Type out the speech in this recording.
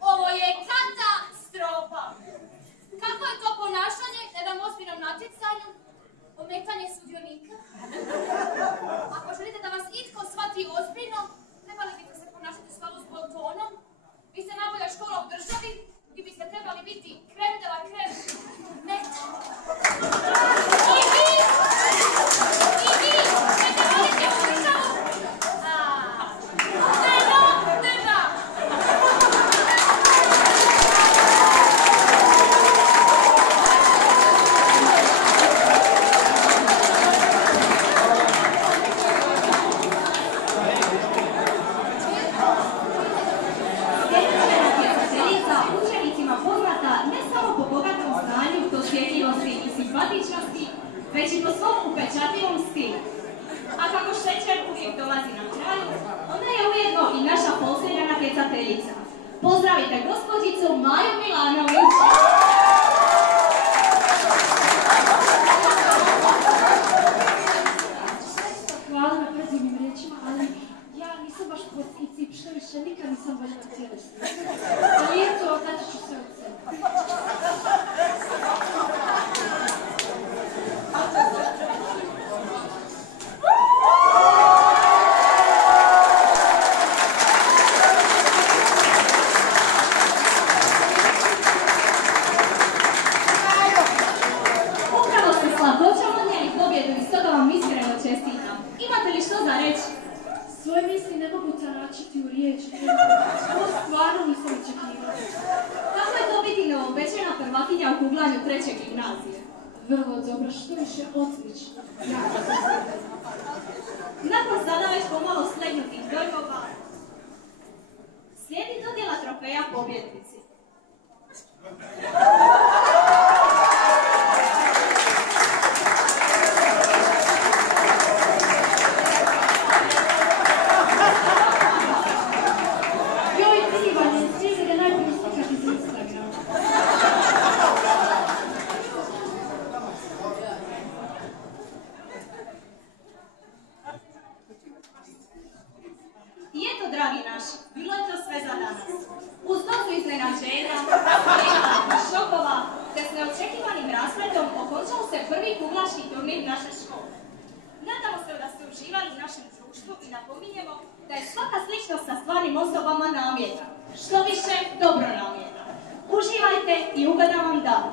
Ovo je simpatičnosti, već i po svom upečatljivom stilu. A kako šećer uvijek dolazi na kraju, ona je ujedno i naša posljednja pjecateljica. Pozdravite gospođicu Maju Milanović! Hvala na predivnim riječima, ali ja nisam baš sportski cip, što više nikad nisam voljela cijelosti. Ali eto, daći ću se od sebe. Upravo ste slaboćom odnijeli pobjedu i stoga vam iskreno čestitam. Imate li što za reći? Svoje misli ne mogu taračiti u riječi. Ovo stvarno nisam očekivala. Kako je to biti novopečena prvakinja u kuglanju 3. gimnazije? Vrlo dobro, što više odlično. Jako se sredim. Nakon sada već pomalo slegnutih dojmova, slijedi dodjela trofeja pobjednici. Joj, Ivane, sviđa ga najbolje slikati za Instagram. I eto, dragi naši, bilo je to sve za danas. Uz dozu iznenađenja, šokova, te s neočekivanim raspletom okončao se prvi kuglaški turnir naše škole. Nadamo se da ste uživali u našem društvu i napominjemo da je svaka sličnost sa stvarnim osobama namjerna. Što više, dobro namjerna. Uživajte i ugodan vam dan.